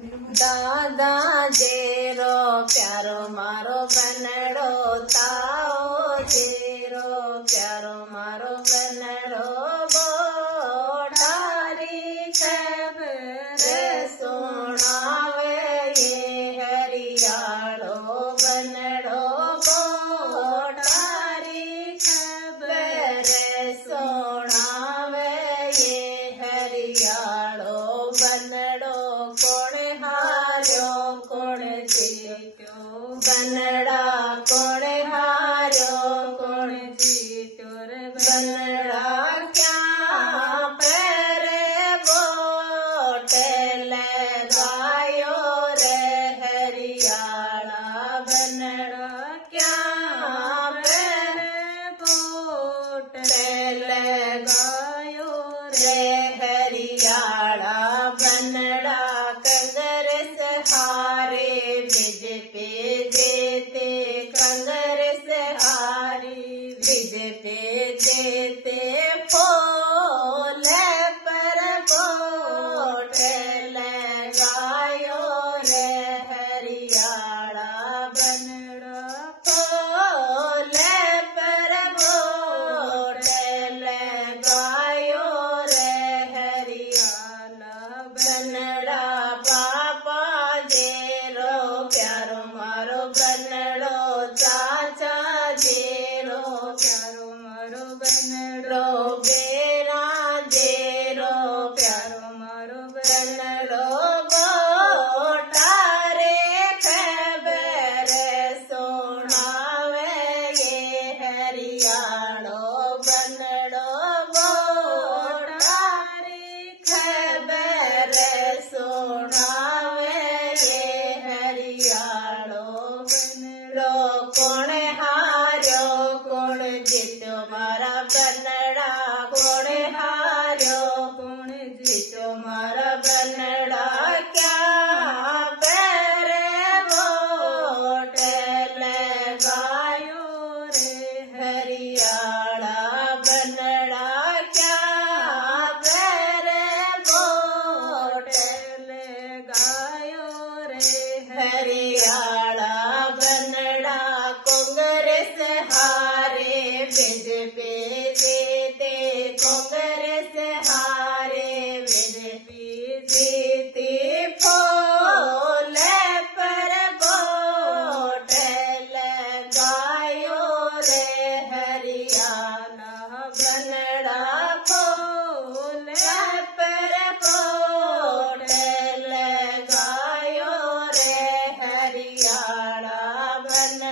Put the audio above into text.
दादा जेरो प्यारो मारो बनड़ो ताओ जेरो प्यारो मारो बनड़ो बोटारी खबर सुनावे ये हरियालो बनड़ो बोटारी खबर सुनावे ये हरियालो बनड़ो बनड़ा कोण हारो कोण जीत्यो रे बनड़ा क्या पैरे वोट लगायो रे हरियाला बनड़ा क्या पैरे वोट लगायो रे हरियाला बनड़ा कांग्रेस हारे बीजेपी देते कांग्रेस हारी बीजेपी देते फूल पर वोट लगायो रे हरियाला बनड़ा फूल पर वोट लगायो रे हरियाला बनड़ा पापा जेरो प्यारो मारो बनड़ो चाचा जेरो प्यारो मारो बनड़ो बेरा जेरो प्यारो मारो बनड़ो बोटारे खबर सुनावे ये हरियालो बनड़ो बोटारे खबर सुनावे ये हरियालो बनड़ो कोण हारो कोण जीत्यो मारा बनड़ा कोण हारो कोण जीत्यो मारा बनड़ा क्या पैरे वोट लगायो रे हरियाला बनड़ा क्या पैरे वोट लगायो रे हरियाला बनड़ा कांग्रेस हारे बीजेपी जीते कांग्रेस हारे बीजेपी जीते फूल पर वोट लगायो रे हरियाला बनड़ा फूल पर वोट लगायो रे हरियाला बनड़ा